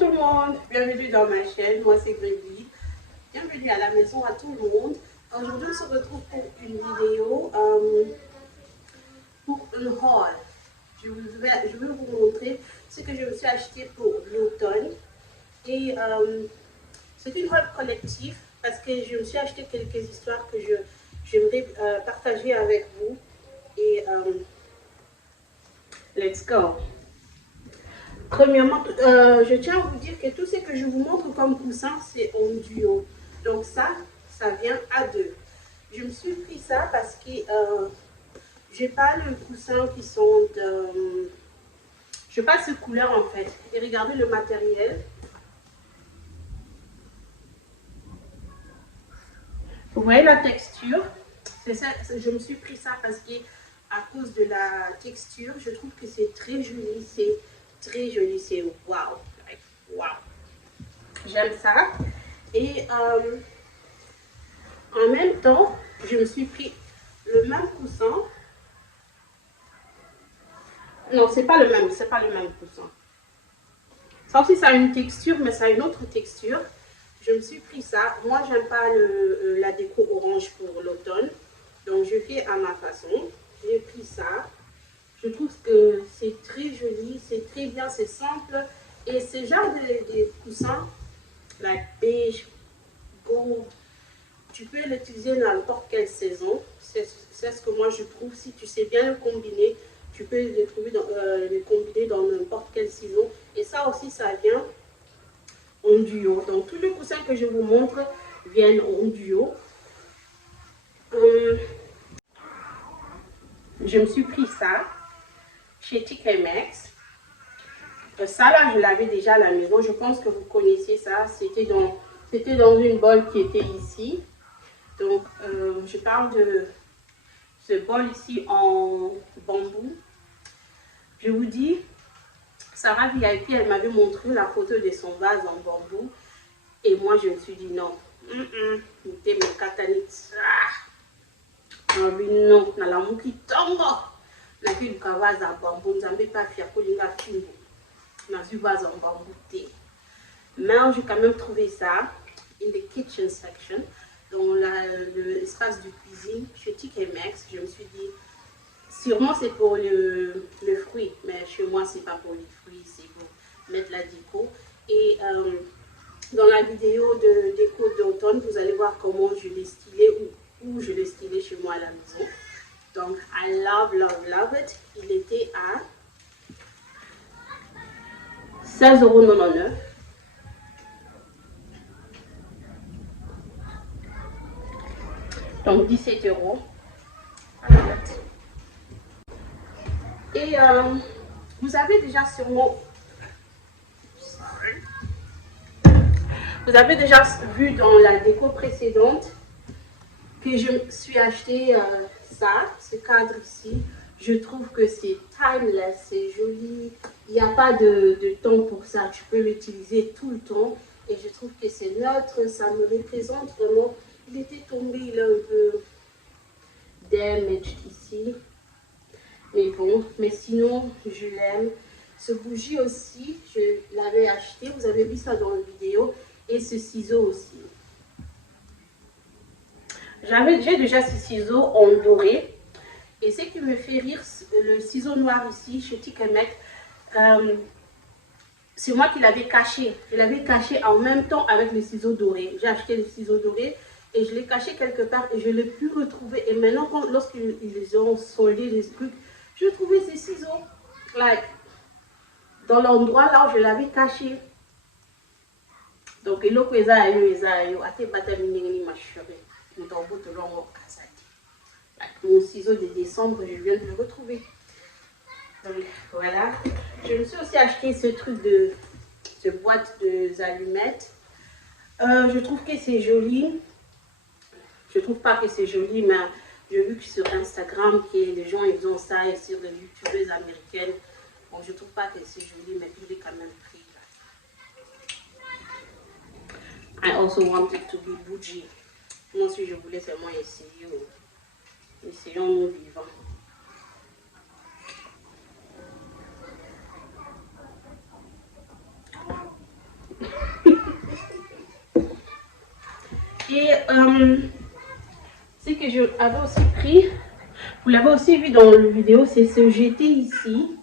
tout le monde, bienvenue dans ma chaîne, moi c'est Grégory. Bienvenue à la maison à tout le monde. Aujourd'hui on se retrouve pour une vidéo, pour un haul. Je vais vous montrer ce que je me suis acheté pour l'automne. Et c'est une haul collective parce que je me suis acheté quelques histoires que j'aimerais partager avec vous. Et let's go! Premièrement, je tiens à vous dire que tout ce que je vous montre comme coussin, c'est en duo. Donc ça vient à deux. Je me suis pris ça parce que je n'ai pas le coussin qui sont de... je n'ai pas ces couleurs en fait. Et regardez le matériel. Vous voyez la texture? C'est ça, je me suis pris ça parce que à cause de la texture, je trouve que c'est très joli. C'est très joli, c'est waouh, wow. J'aime ça. Et en même temps, je me suis pris le même coussin. Non, c'est pas le même coussin. Ça aussi, ça a une texture, mais ça a une autre texture. Je me suis pris ça. Moi, j'aime pas la déco orange pour l'automne. Donc, je fais à ma façon. J'ai pris ça. Je trouve que c'est très joli, c'est très bien, c'est simple. Et ce genre de coussins, like beige, gold, tu peux l'utiliser dans n'importe quelle saison. C'est ce que moi je trouve. Si tu sais bien le combiner, tu peux le combiner dans n'importe quelle saison. Et ça aussi, ça vient en duo. Donc, tous les coussins que je vous montre viennent en duo. Je me suis pris ça chez TK Maxx. Ça là, je l'avais déjà à la maison. Je pense que vous connaissez ça. C'était dans une bol qui était ici. Donc, je parle de ce bol ici en bambou. Je vous dis, Sarah VIP, elle m'avait montré la photo de son vase en bambou. Et moi, je me suis dit non. C'était mon catanite. Non, na la mouki tongo. Na ki du vase en bambou. Nous n'avons pas fait pour l'inga fimbo. Dans une vase en bambou. Mais j'ai quand même trouvé ça in the kitchen section, dans l'espace de cuisine chez TK Maxx. Je me suis dit, sûrement c'est pour le fruit, mais chez moi c'est pas pour les fruits, c'est pour mettre la déco. Et dans la vidéo de déco d'automne, vous allez voir comment je l'ai stylé ou je l'ai stylé chez moi à la maison. Donc, I love, love, love it. Il était à 16,99 €. Donc 17 €. Et vous avez déjà sûrement... Vous avez déjà vu dans la déco précédente que je me suis acheté ça, ce cadre ici. Je trouve que c'est timeless, c'est joli. Il n'y a pas de temps pour ça. Tu peux l'utiliser tout le temps. Et je trouve que c'est neutre, ça me représente vraiment. Il était tombé, il est un peu damaged ici. Mais bon, mais sinon, je l'aime. Ce bougie aussi, je l'avais acheté. Vous avez vu ça dans la vidéo. Et ce ciseau aussi. J'ai déjà ce ciseau en doré. Et ce qui me fait rire, le ciseau noir ici, chez TK Maxx, c'est moi qui l'avais caché. Je l'avais caché en même temps avec le ciseau doré. J'ai acheté le ciseau doré et je l'ai caché quelque part et je ne l'ai plus retrouvé. Et maintenant, lorsqu'ils ont soldé les trucs, je trouvais ces ciseaux like, dans l'endroit là où je l'avais caché. Donc, mon ciseau de décembre, je viens de le retrouver. Donc, voilà. Je me suis aussi acheté ce truc de boîte de allumettes. Je trouve que c'est joli. Je trouve pas que c'est joli, mais j'ai vu que sur Instagram, que les gens ils ont ça et sur les youtubeuses américaines. Bon, je trouve pas que c'est joli, mais il est quand même pris. I also wanted to be bougie. Moi aussi, je voulais seulement essayer. Essayons-nous vivants. Et ce que je avais aussi pris, vous l'avez aussi vu dans la vidéo, c'est ce GT ici.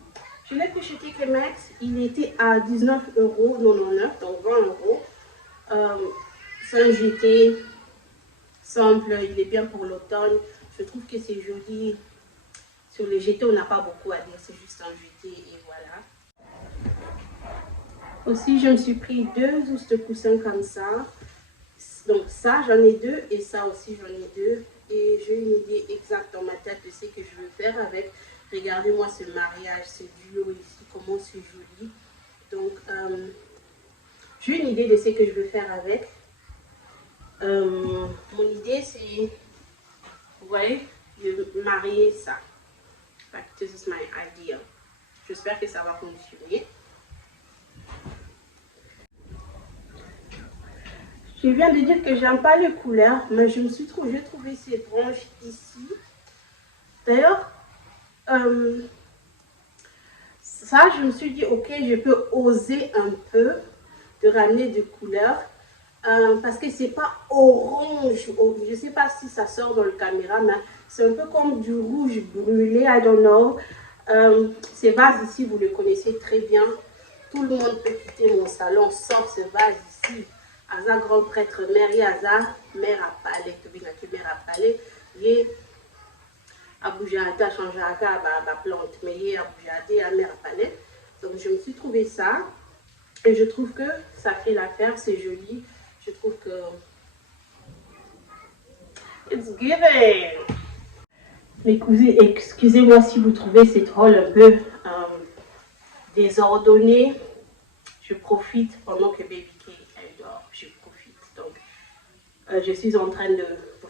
Je l'ai pris chez TK Maxx, il était à 19,99 €, donc 20 €. C'est un GT simple, il est bien pour l'automne. Je trouve que c'est joli. Sur le GT, on n'a pas beaucoup à dire, c'est juste un GT et voilà. Aussi, je me suis pris 2 housses de coussin comme ça. Donc ça, j'en ai 2 et ça aussi, j'en ai 2. Et j'ai une idée exacte dans ma tête de ce que je veux faire avec. Regardez-moi ce mariage, ce duo ici, comment c'est joli. Donc, j'ai une idée de ce que je veux faire avec. Mon idée, c'est, vous voyez, de marier ça. This is my idea. J'espère que ça va fonctionner. Je viens de dire que j'aime pas les couleurs, mais j'ai trouvé ces branches ici. D'ailleurs, ça, je me suis dit, ok, je peux oser un peu de ramener des couleurs. Parce que c'est pas orange, je sais pas si ça sort dans la caméra, mais c'est un peu comme du rouge brûlé, I don't know. Ces vases ici, vous le connaissez très bien. Tout le monde peut quitter mon salon, sort ce vase ici. Aza grand prêtre, mère Aza, mère à palais, mère à palais, et Aboujata, changeaka, ma plante, mais Aboujata, mère à palais. Donc je me suis trouvé ça, et je trouve que ça fait l'affaire, c'est joli. Je trouve que it's giving. Mais excusez-moi si vous trouvez cette rôle un peu désordonnée. Je profite pendant que Baby K elle dort. Je profite. Donc, je suis en train de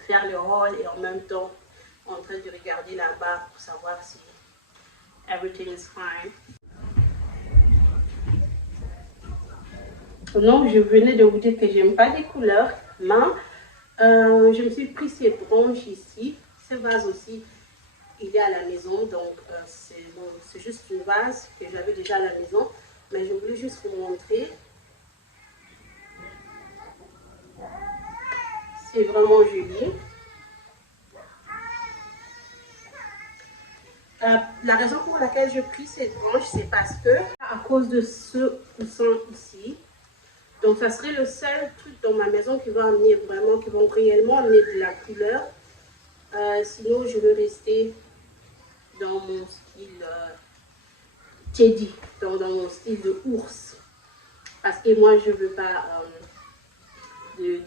faire le rôle et en même temps en train de regarder là-bas pour savoir si everything is fine. Non, je venais de vous dire que j'aime pas les couleurs, mais je me suis pris ces branches ici. Ce vase aussi, il est à la maison, donc c'est juste une vase que j'avais déjà à la maison, mais je voulais juste vous montrer. C'est vraiment joli. La raison pour laquelle j'ai pris cette branche, c'est parce que à cause de ce coussin ici, donc ça serait le seul truc dans ma maison qui va amener vraiment, qui vont réellement amener de la couleur. Sinon, je veux rester dans mon style teddy, dans mon style de ours. Parce que moi, je ne veux pas de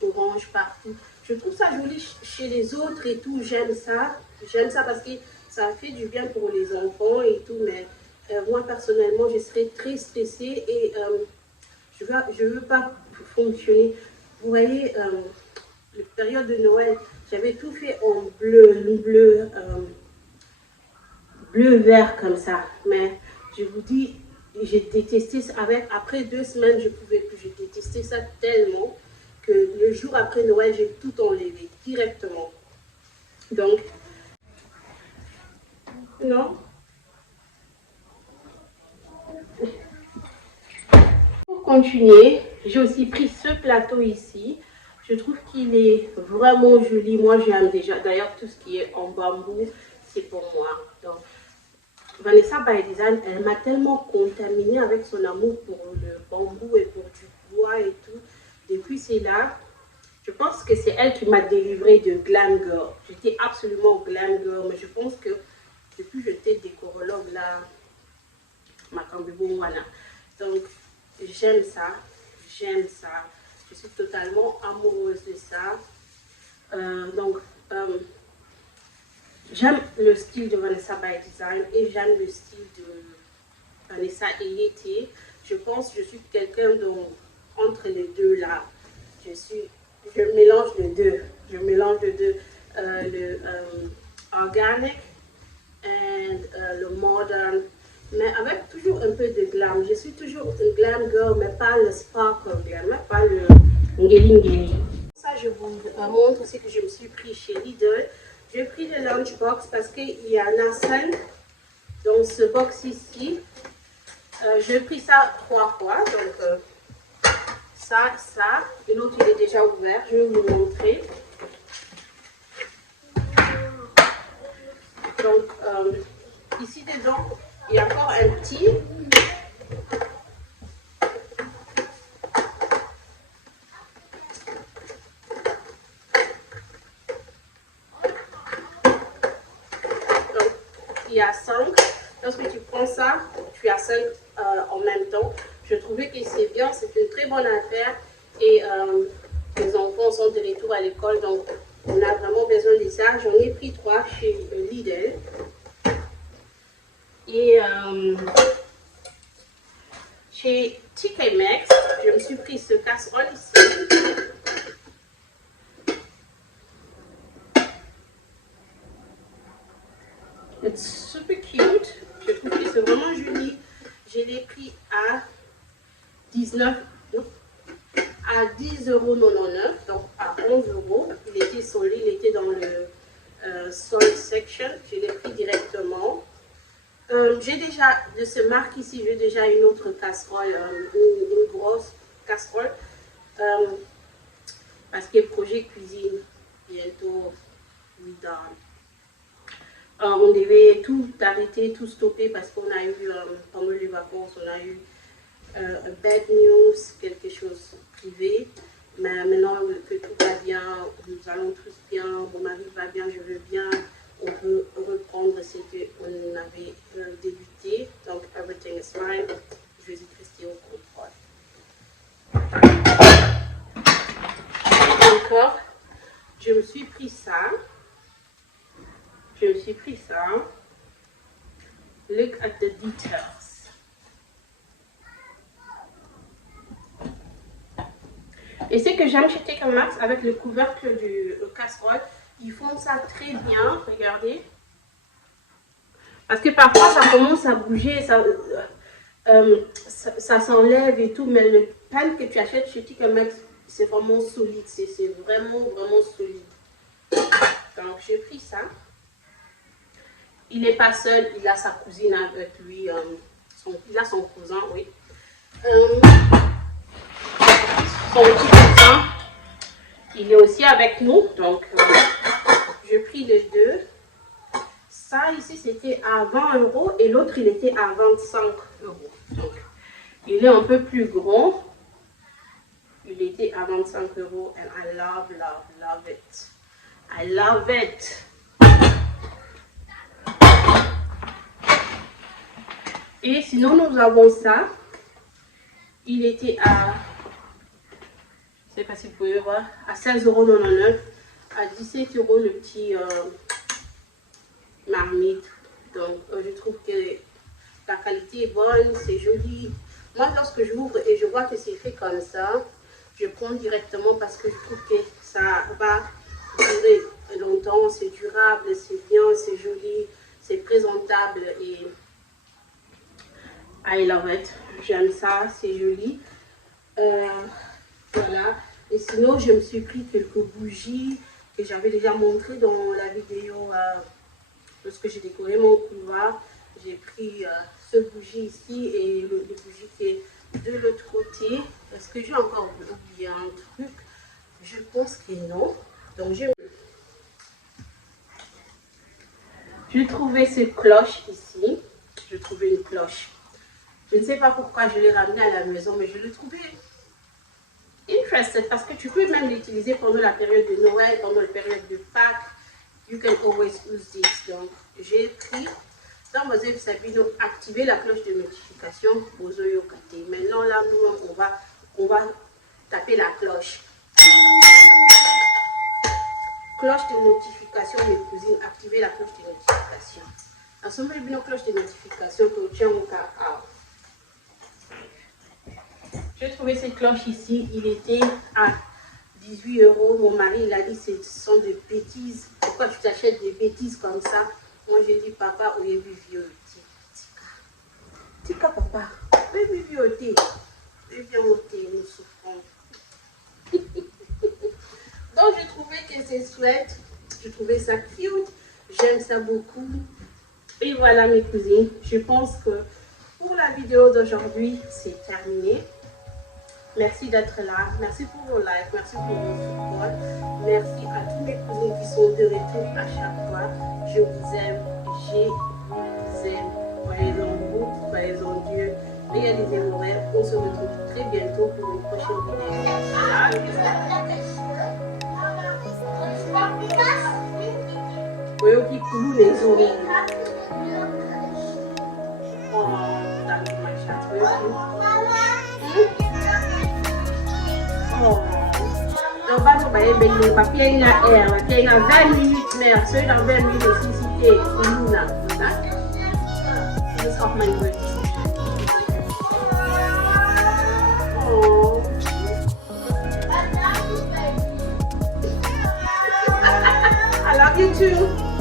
orange partout. Je trouve ça joli chez les autres et tout. J'aime ça. J'aime ça parce que ça fait du bien pour les enfants et tout. Mais moi, personnellement, je serais très stressée et je veux pas fonctionner. Vous voyez, la période de Noël, j'avais tout fait en bleu vert comme ça. Mais je vous dis, j'ai détesté ça. Après 2 semaines, je pouvais plus. J'ai détesté ça tellement que le jour après Noël, j'ai tout enlevé directement. Donc, non. Pour continuer, j'ai aussi pris ce plateau ici. Je trouve qu'il est vraiment joli. Moi, j'aime déjà. D'ailleurs, tout ce qui est en bambou, c'est pour moi. Donc, Vanessa by Design, elle m'a tellement contaminée avec son amour pour le bambou et pour du bois et tout. Depuis c'est là, je pense que c'est elle qui m'a délivré de Glam Girl. J'étais absolument Glam Girl, mais je pense que depuis que j'étais décorologue là, donc j'aime ça, j'aime ça. Je suis totalement amoureuse de ça. J'aime le style de Vanessa by Design et j'aime le style de Vanessa Eyete. Je pense que je suis quelqu'un entre les deux là. Je mélange les deux. Je mélange les deux. Le organic et le modern. Mais avec toujours un peu de glam. Je suis toujours une glam girl, mais pas le sparkle glam, mais pas le ngeli ngeli. Ça, je vous montre aussi que je me suis pris chez Lidl. J'ai pris le lunchbox parce qu'il y en a 5 dans ce box ici. J'ai pris ça 3 fois. Donc, ça. Et l'autre, il est déjà ouvert. Je vais vous montrer. Donc, ici dedans, il y a encore un petit. Donc, il y a 5. Lorsque tu prends ça, tu as 5 en même temps. Je trouvais que c'est bien, c'est une très bonne affaire. Et les enfants sont de retour à l'école, donc on a vraiment besoin de ça. J'en ai pris 3 chez Lidl. Et chez TK Maxx, je me suis pris ce casserole ici. It's super cute. Je trouve que c'est vraiment joli. Je l'ai pris à 10,99 €, donc à 11 €. Il était solide, il était dans le sold section. Je l'ai pris directement. J'ai déjà, de ce marque ici, j'ai déjà une autre casserole, une grosse casserole. Parce que projet cuisine, bientôt, we done. On devait tout arrêter, tout stopper parce qu'on a eu, pendant les vacances, on a eu bad news, quelque chose privé. Mais maintenant que tout va bien, nous allons tous bien, mon mari va bien, je veux bien, on peut reprendre ce qu'on avait débuté. Donc, everything is fine. Je vais rester au contrôle. Encore, je me suis pris ça. Look at the details. Et ce que j'aime chez TK Maxx avec le couvercle du casserole, ils font ça très bien, regardez. Parce que parfois ça commence à bouger, ça s'enlève et tout, mais le pan que tu achètes chez TK Maxx, c'est vraiment solide, c'est vraiment solide. Donc j'ai pris ça. Il n'est pas seul, il a sa cousine avec lui, il a son cousin, oui. Son petit cousin, il est aussi avec nous, donc j'ai pris les deux. Ça ici c'était à 20 € et l'autre il était à 25 €. Donc il est un peu plus grand. Il était à 25 € and I love it. I love it. Et sinon nous avons ça. Il était à, je ne sais pas si vous pouvez voir, à 16,99 €, à 17 € le petit marmite. Donc je trouve que la qualité est bonne, c'est joli. Moi lorsque je l'ouvre et je vois que c'est fait comme ça, je prends directement parce que je trouve que ça va durer longtemps, c'est durable, c'est bien, c'est joli, c'est présentable et I love it. J'aime ça, c'est joli. Voilà. Et sinon, je me suis pris quelques bougies que j'avais déjà montré dans la vidéo lorsque j'ai décoré mon couloir. J'ai pris ce bougie ici et le bougie qui est de l'autre côté. Est-ce que j'ai encore oublié un truc? Je pense que non. Donc, j'ai trouvé cette cloche ici. J'ai trouvé une cloche. Je ne sais pas pourquoi je l'ai ramenée à la maison, mais je l'ai trouvée interesting parce que tu peux même l'utiliser pendant la période de Noël, pendant la période de Pâques. You can always use this. Donc, j'ai pris dans Moselle Sabino, activer la cloche de notification. Maintenant, là, nous, on va taper la cloche. Cloche de notification, mes cousines, activer la cloche de notification. Ensemble, une cloche de notification que tu as au cas. J'ai trouvé cette cloche ici, il était à 18 €. Mon mari, il a dit, ce sont des bêtises. Pourquoi tu t'achètes des bêtises comme ça? Moi, j'ai dit, papa, au début, Tika, papa, baby vioté. Viens ôter, nous souffrons. Donc, j'ai trouvé que c'est chouette. J'ai trouvé ça cute. J'aime ça beaucoup. Et voilà, mes cousines. Je pense que pour la vidéo d'aujourd'hui, c'est terminé. Merci d'être là. Merci pour vos likes. Merci pour vos support. Merci à tous mes cousins qui sont de retour à chaque fois. Je vous aime. Je vous aime. Croyez en vous, croyez en Dieu. Réalisez vos rêves. On se retrouve très bientôt pour une prochaine vidéo. Voyez qui coule les oreilles. Oh, dans ma chatte. Oh. On va nous bailler le papier il y a air, il y a 20 minutes mehr, ceux dans 20 minutes aussi c'était Luna. Das ist auch mein Wunsch. Oh. I love you too.